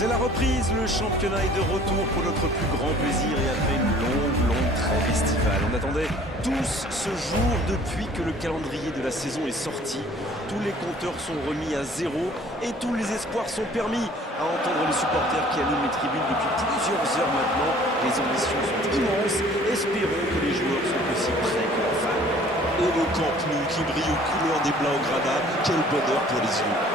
C'est la reprise, le championnat est de retour pour notre plus grand plaisir et après une longue trêve estivale. On attendait tous ce jour depuis que le calendrier de la saison est sorti. Tous les compteurs sont remis à zéro et tous les espoirs sont permis. À entendre les supporters qui allument les tribunes depuis plusieurs heures maintenant, les ambitions sont immenses. Espérons que les joueurs sont aussi prêts que leurs fans. Et le Camp Nou qui brille aux couleurs des Blaugrana, quel bonheur pour les yeux.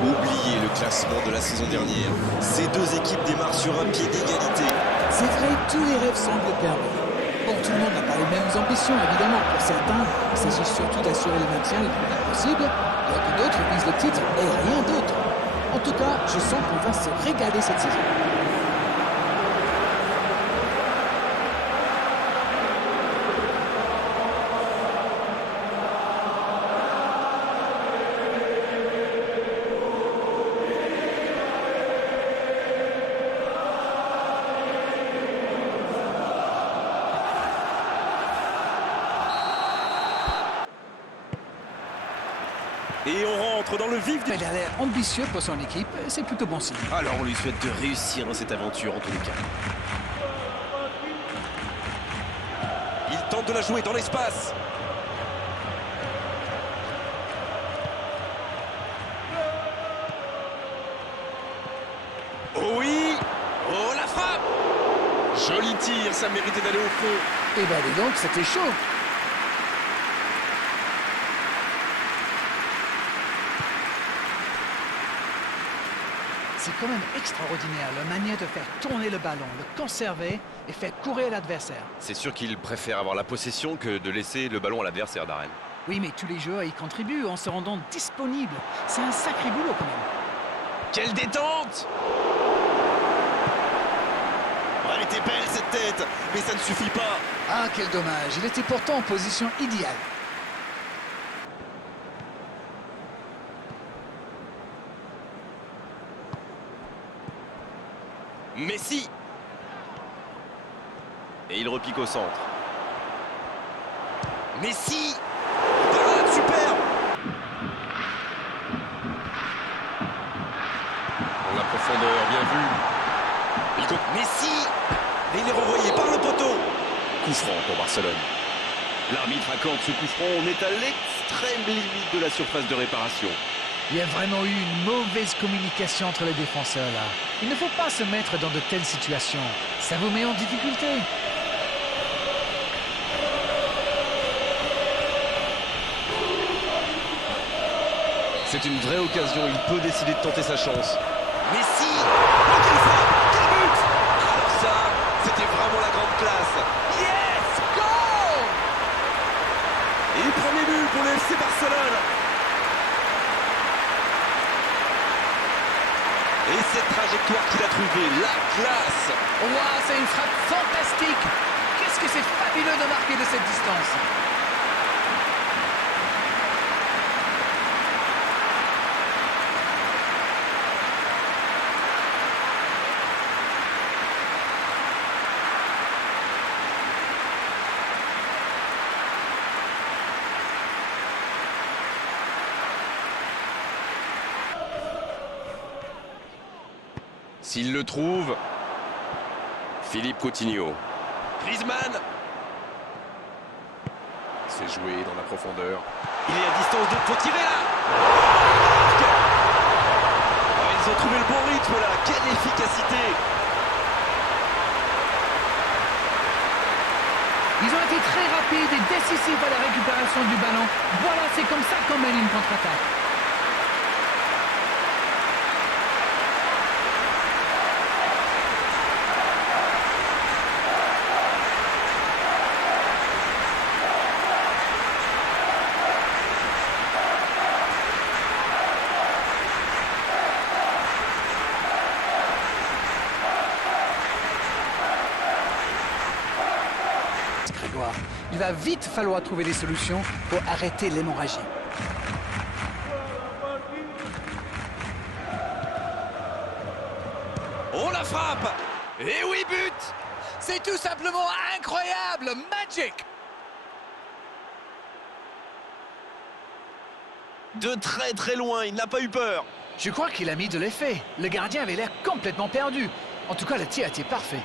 Oubliez le classement de la saison dernière. Ces deux équipes démarrent sur un pied d'égalité. C'est vrai, tous les rêves semblent permis. Bon, tout le monde n'a pas les mêmes ambitions, évidemment. Pour certains, il s'agit surtout d'assurer le maintien le plus vite possible, alors que d'autres visent le titre et rien d'autre. En tout cas, je sens qu'on va se régaler cette saison. Et on rentre dans le vif du... Il a l'air ambitieux pour son équipe, c'est plutôt bon signe. Alors on lui souhaite de réussir dans cette aventure en tous les cas. Il tente de la jouer dans l'espace. Oh oui! Oh la frappe! Joli tir, ça méritait d'aller au fond. Eh ben dis donc, c'était chaud. C'est quand même extraordinaire, la manière de faire tourner le ballon, le conserver et faire courir l'adversaire. C'est sûr qu'il préfère avoir la possession que de laisser le ballon à l'adversaire, Darren. Oui, mais tous les joueurs y contribuent en se rendant disponibles. C'est un sacré boulot quand même. Quelle détente! Oh, elle était belle cette tête, mais ça ne suffit pas. Ah, quel dommage, il était pourtant en position idéale. Messi! Et il repique au centre. Messi! Parade, super! Dans la profondeur, bien vu. Il compte Messi! Et il est renvoyé par le poteau. Coup franc pour Barcelone. L'arbitre accorde ce coup franc. On est à l'extrême limite de la surface de réparation. Il y a vraiment eu une mauvaise communication entre les défenseurs là. Il ne faut pas se mettre dans de telles situations. Ça vous met en difficulté. C'est une vraie occasion. Il peut décider de tenter sa chance. Messi! Oh, quelle frappe! Quel but! Alors ça, c'était vraiment la grande classe. Yes! Goal! Et le premier but pour le FC Barcelone. Et cette trajectoire qu'il a trouvée, la classe! Wow, c'est une frappe fantastique! Qu'est-ce que c'est fabuleux de marquer de cette distance! S'il le trouve, Philippe Coutinho. Griezmann. C'est joué dans la profondeur. Il est à distance de... Faut tirer là. Oh, ils ont trouvé le bon rythme là. Quelle efficacité. Ils ont été très rapides et décisifs à la récupération du ballon. Voilà, c'est comme ça qu'on mène une contre-attaque. Il va vite falloir trouver des solutions pour arrêter l'hémorragie. Oh, la frappe! Et oui, but! C'est tout simplement incroyable! Magic! De très très loin, il n'a pas eu peur. Je crois qu'il a mis de l'effet. Le gardien avait l'air complètement perdu. En tout cas, le tir était parfait.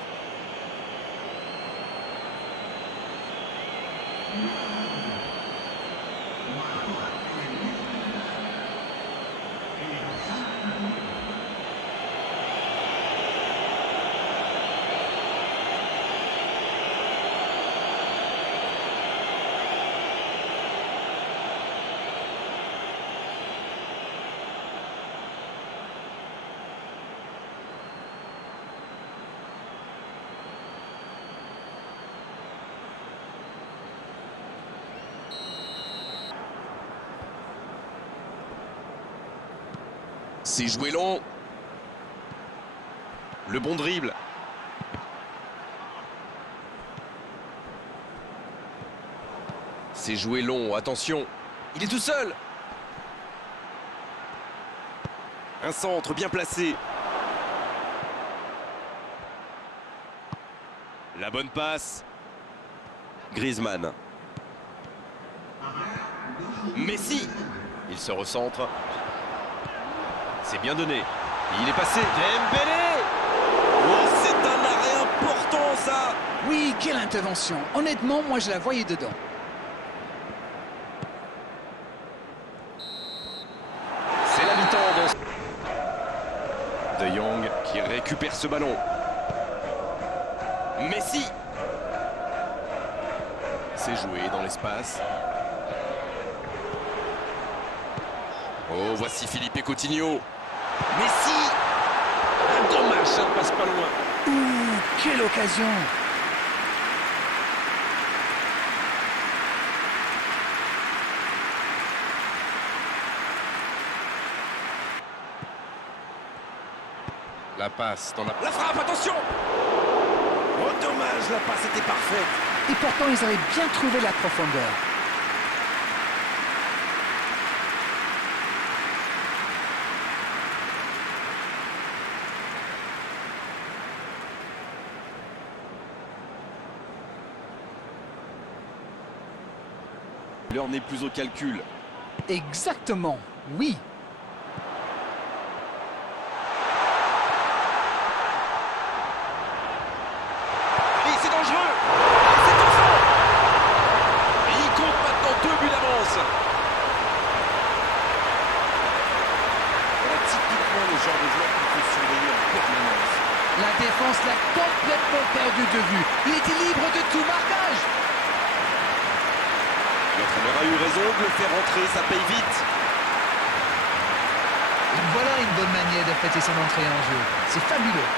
C'est joué long. Le bon dribble. C'est joué long, attention. Il est tout seul. Un centre bien placé. La bonne passe. Griezmann. Messi. Il se recentre. C'est bien donné. Il est passé. Dembélé. Oh, c'est un arrêt important, ça. Oui, quelle intervention. Honnêtement, moi, je la voyais dedans. C'est la mi-temps. De Jong qui récupère ce ballon. Messi. C'est joué dans l'espace. Oh, voici Philippe Coutinho. Messi. Ah, dommage, ça ne passe pas loin. Ouh, quelle occasion! La passe dans la frappe, attention. Oh, dommage, la passe était parfaite. Et pourtant, ils avaient bien trouvé la profondeur. L'heure n'est plus au calcul. Exactement, oui. Et c'est dangereux. Et c'est au fond. Et il compte maintenant 2 buts d'avance. Voilà typiquement le genre de joueur qu'il faut surveiller en permanence. La défense l'a complètement perdu de vue. Il était libre de tout marquage. L'entraîneur a eu raison de le faire entrer, ça paye vite. Voilà une bonne manière de fêter son entrée en jeu. C'est fabuleux.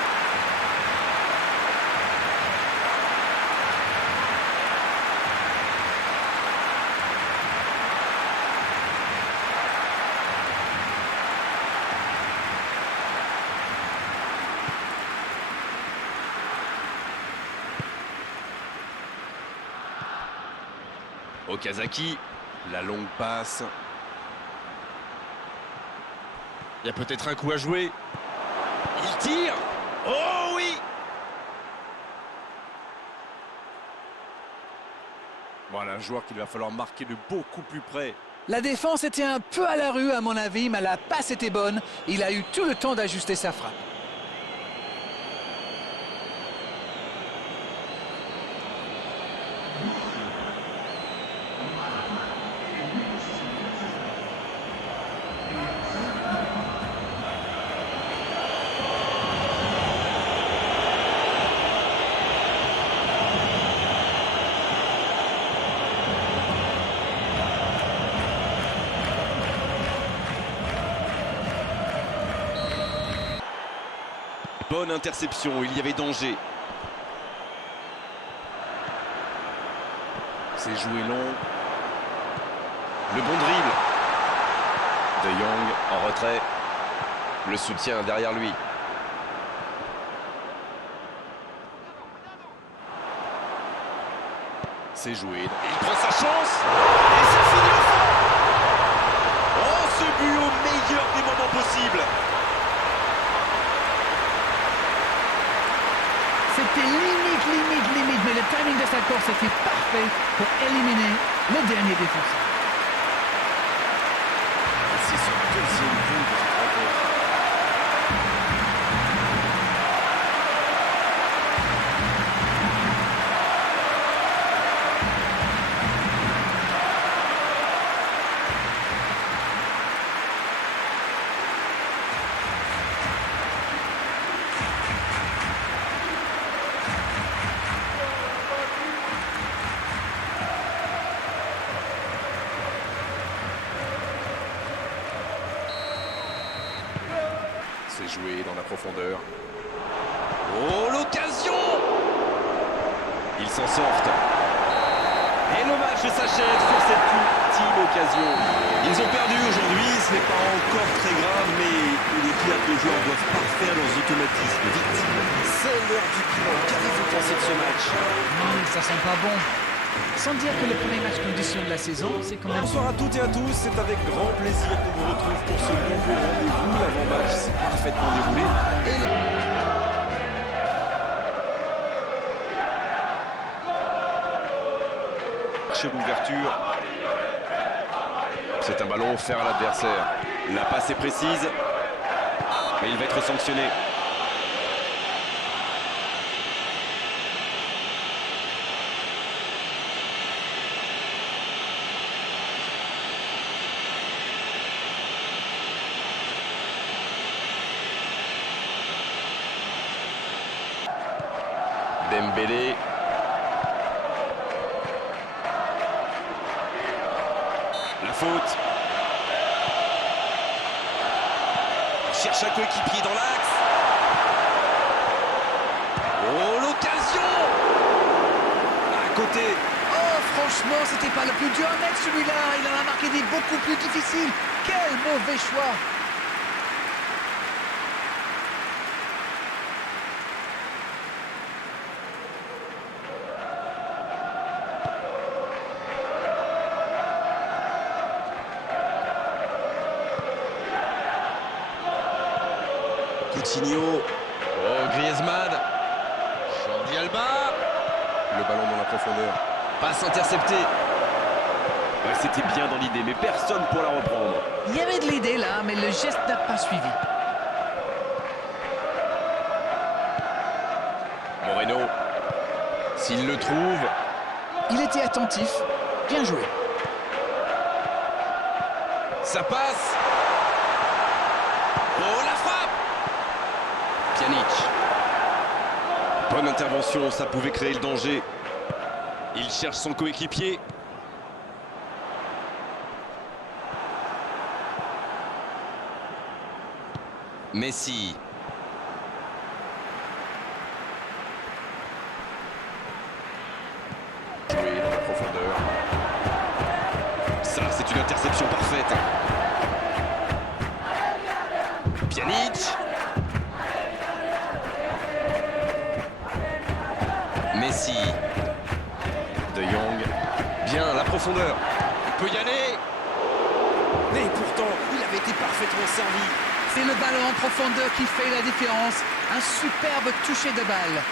Okazaki, la longue passe. Il y a peut-être un coup à jouer. Il tire. Oh oui. Voilà un joueur qu'il va falloir marquer de beaucoup plus près. La défense était un peu à la rue à mon avis, mais la passe était bonne. Il a eu tout le temps d'ajuster sa frappe. Bonne interception, il y avait danger. C'est joué long. Le bon dribble. De Jong en retrait. Le soutien derrière lui. C'est joué. Il prend sa chance et ça finit au fond. Oh, ce but au meilleur des moments possibles. C'était limite, mais le timing de sa course était parfait pour éliminer le dernier défenseur. C'est son deuxième but de cette rencontre. C'est joué dans la profondeur. Oh, l'occasion! Ils s'en sortent. Et le match s'achève sur cette ultime occasion. Ils ont perdu aujourd'hui, ce n'est pas encore très grave, mais les pilotes de joueurs doivent parfaire leurs automatismes. Vite, c'est l'heure du bilan. Qu'avez-vous pensé de ce match? Ça sent pas bon. Sans dire que le premier match condition de la saison, c'est quand même... Bonsoir à toutes et à tous, c'est avec grand plaisir qu'on vous retrouve pour ce nouveau rendez-vous. L'avant-match s'est parfaitement déroulé. Chez l'ouverture. C'est un ballon offert à l'adversaire. La passe est précise, mais il va être sanctionné. Dembélé. La faute. Il cherche un coéquipier dans l'axe. Oh, l'occasion! À côté. Oh, franchement, c'était pas le plus dur à mettre celui-là. Il en a marqué des beaucoup plus difficiles. Quel mauvais choix! Coutinho. Oh, Griezmann. Jordi Alba. Le ballon dans la profondeur. Passe interceptée. Ouais, c'était bien dans l'idée, mais personne pour la reprendre. Il y avait de l'idée là, mais le geste n'a pas suivi. Moreno. S'il le trouve. Il était attentif. Bien joué. Ça passe. Oh, la frappe! Pjanic. Bonne intervention, ça pouvait créer le danger. Il cherche son coéquipier. Messi. Joué dans la profondeur. Ça, c'est une interception parfaite. Pjanic. Messi. De Jong. Bien, la profondeur. Il peut y aller. Mais pourtant, il avait été parfaitement servi. C'est le ballon en profondeur qui fait la différence. Un superbe toucher de balle.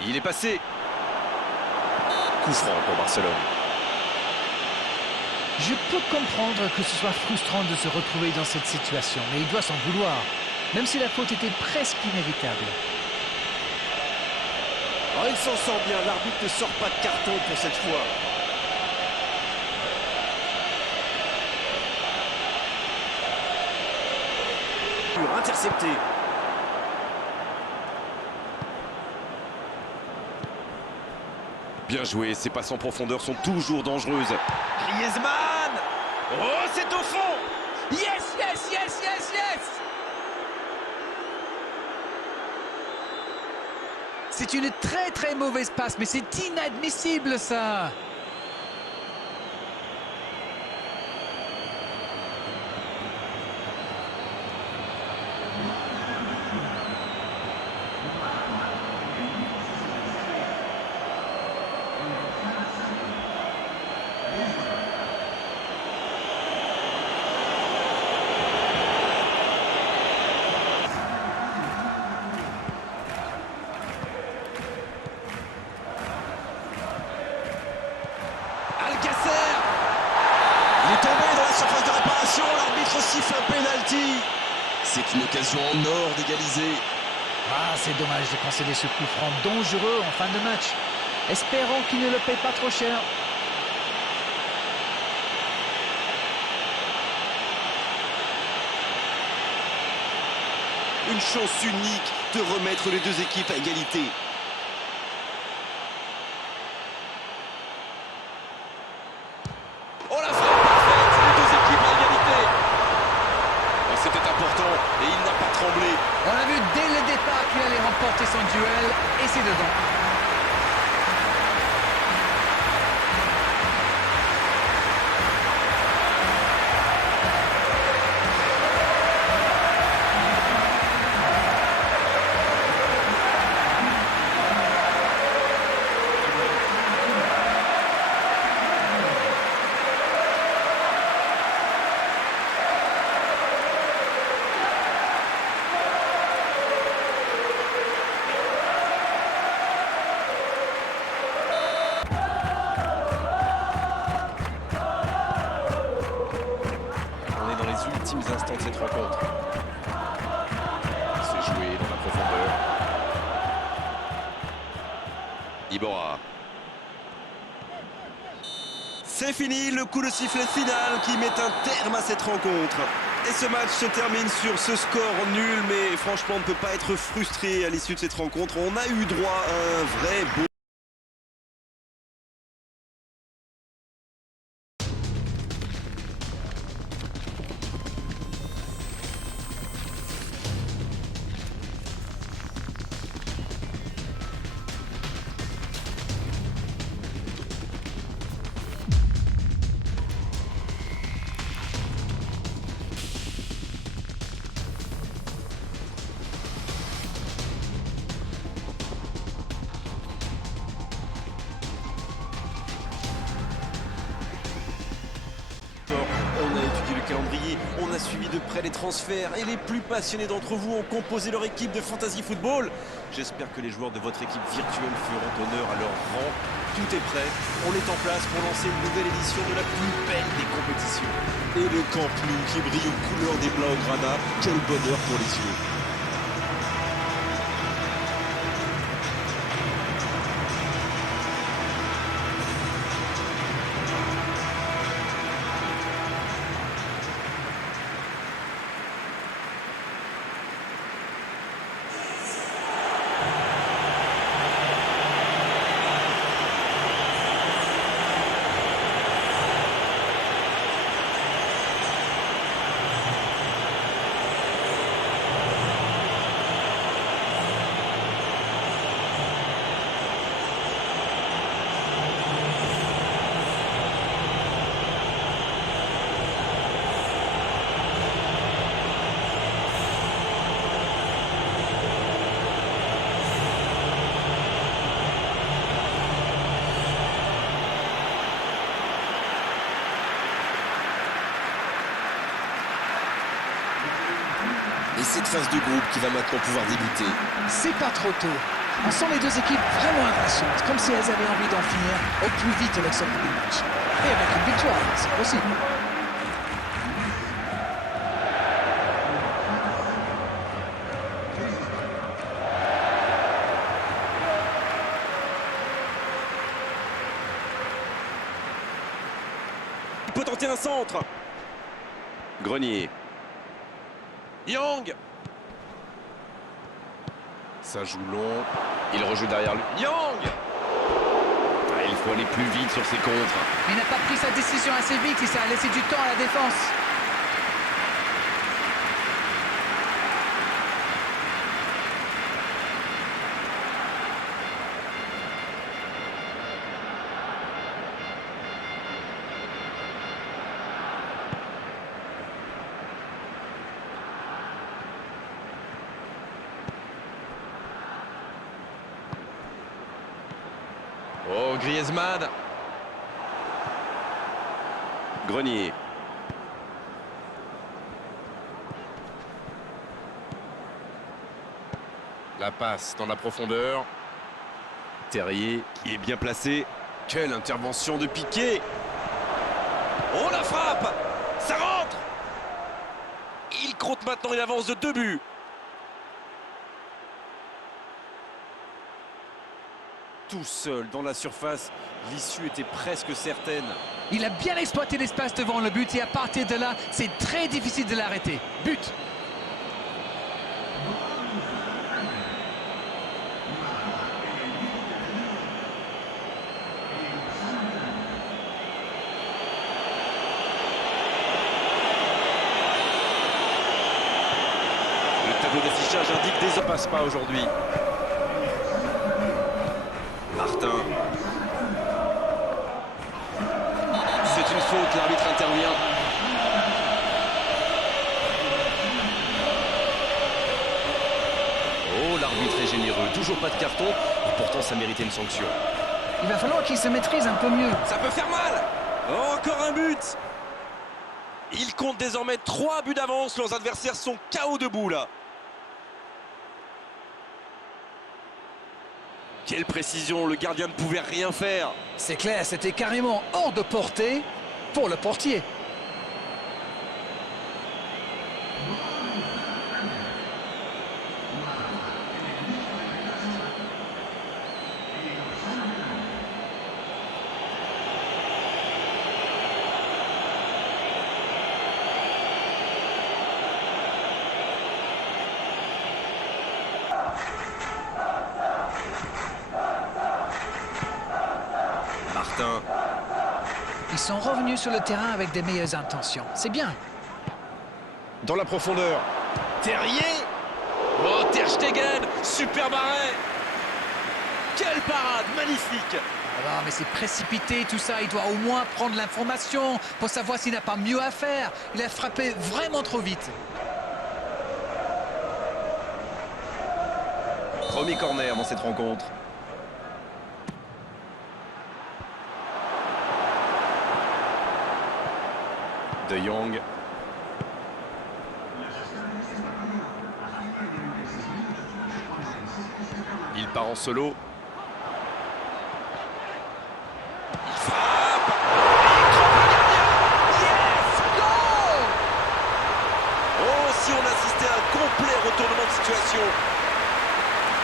Il est passé. Coup franc pour Barcelone. Je peux comprendre que ce soit frustrant de se retrouver dans cette situation, mais il doit s'en vouloir, même si la faute était presque inévitable. Oh, il s'en sort bien, l'arbitre ne sort pas de carton pour cette fois. Intercepté. Bien joué, ces passes en profondeur sont toujours dangereuses. Griezmann! Oh, c'est au fond! Yes, yes, yes, yes, yes! C'est une très très mauvaise passe, mais c'est inadmissible ça! penalty. C'est une occasion en or d'égaliser. Ah, c'est dommage de concéder ce coup franc dangereux en fin de match. Espérons qu'il ne le paye pas trop cher. Une chance unique de remettre les deux équipes à égalité. Oh la frappe parfaite, les deux équipes à égalité. Oh, c'était important et il n'a pas tremblé. On a vu dès le départ qu'il allait remporter son duel et c'est dedans. Ultimes instants de cette rencontre. C'est joué dans la profondeur. Iborra. C'est fini, le coup de sifflet final qui met un terme à cette rencontre. Et ce match se termine sur ce score nul, mais franchement on ne peut pas être frustré à l'issue de cette rencontre. On a eu droit à un vrai beau... On a étudié le calendrier, on a suivi de près les transferts et les plus passionnés d'entre vous ont composé leur équipe de Fantasy Football. J'espère que les joueurs de votre équipe virtuelle feront honneur à leur rang. Tout est prêt, on est en place pour lancer une nouvelle édition de la plus belle des compétitions. Et le Camp Nou qui brille aux couleurs des Blaugrana, quel bonheur pour les yeux. Et cette phase de groupe qui va maintenant pouvoir débuter. C'est pas trop tôt. On sent les deux équipes vraiment impatientes, comme si elles avaient envie d'en finir au plus vite avec ce premier match. Et avec une victoire, c'est possible. Il peut tenter un centre. Grenier. Young. Ça joue long. Il rejoue derrière lui. Young. Ah, il faut aller plus vite sur ses contres. Mais il n'a pas pris sa décision assez vite et ça a laissé du temps à la défense. Oh, Griezmann. Grenier. La passe dans la profondeur. Terrier qui est bien placé. Quelle intervention de Piqué. Oh, la frappe. Ça rentre. Il compte maintenant une avance de 2 buts. Tout seul dans la surface, l'issue était presque certaine. Il a bien exploité l'espace devant le but et à partir de là, c'est très difficile de l'arrêter. But! Le tableau d'affichage indique des hommes passe pas aujourd'hui. Martin. C'est une faute, l'arbitre intervient. Oh, l'arbitre est généreux, toujours pas de carton, et pourtant ça méritait une sanction. Il va falloir qu'il se maîtrise un peu mieux. Ça peut faire mal. Oh, encore un but. Il compte désormais 3 buts d'avance, leurs adversaires sont KO debout là. Quelle précision, le gardien ne pouvait rien faire. C'est clair, c'était carrément hors de portée pour le portier. Martin. Ils sont revenus sur le terrain avec des meilleures intentions. C'est bien. Dans la profondeur. Terrier. Oh, Ter Stegen. Super arrêt. Quelle parade, magnifique. Ah, mais c'est précipité tout ça. Il doit au moins prendre l'information pour savoir s'il n'a pas mieux à faire. Il a frappé vraiment trop vite. Premier corner dans cette rencontre. De Jong. Il part en solo. Il frappe. Yes! Goal! Oh, si on assistait à un complet retournement de situation.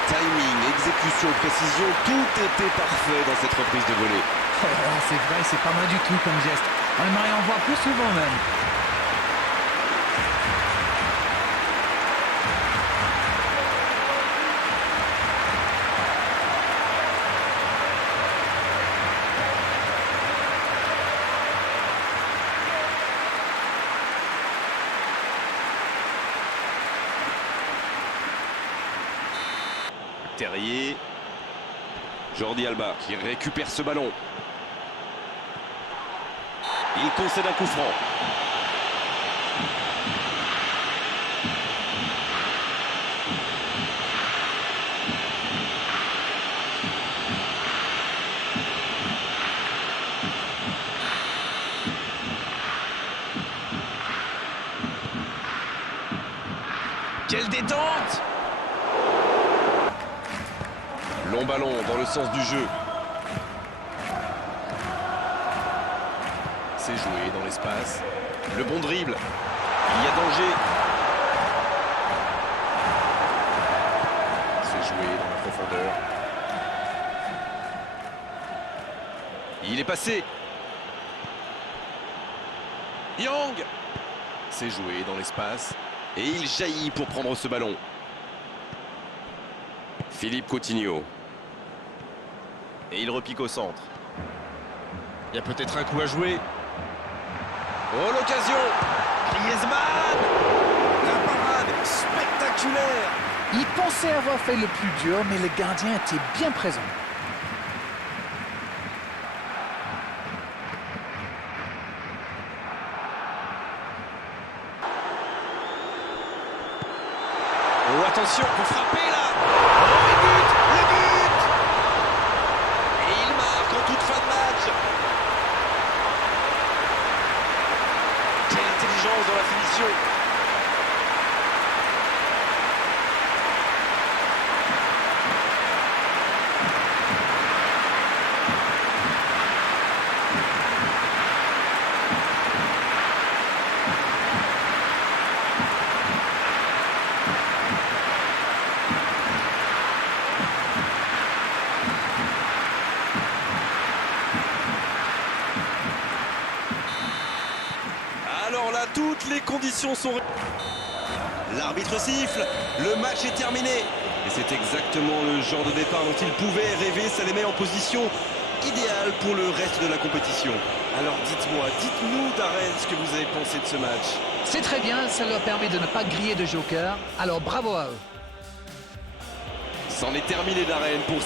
Timing, exécution, précision, tout était parfait dans cette reprise de volée. Oh, c'est vrai, c'est pas mal du tout comme geste. On aimerait en voir plus souvent même. Terrier. Jordi Alba qui récupère ce ballon. Il concède un coup franc. Quelle détente! Long ballon dans le sens du jeu. C'est joué dans l'espace. Le bon dribble. Il y a danger. C'est joué dans la profondeur. Il est passé. Young. C'est joué dans l'espace. Et il jaillit pour prendre ce ballon. Philippe Coutinho. Et il repique au centre. Il y a peut-être un coup à jouer. Oh, l'occasion! Griezmann! La parade spectaculaire! Il pensait avoir fait le plus dur, mais le gardien était bien présent. Oh, attention, vous frappez là! Oh, le but! Le but! Et il marque en toute fin de match! Quelle intelligence dans la finition! Toutes les conditions sont... L'arbitre siffle, le match est terminé. Et c'est exactement le genre de départ dont il pouvait rêver. Ça les met en position idéale pour le reste de la compétition. Alors dites-moi, dites-nous Darren ce que vous avez pensé de ce match. C'est très bien, ça leur permet de ne pas griller de joker. Alors bravo à eux. C'en est terminé Darren pour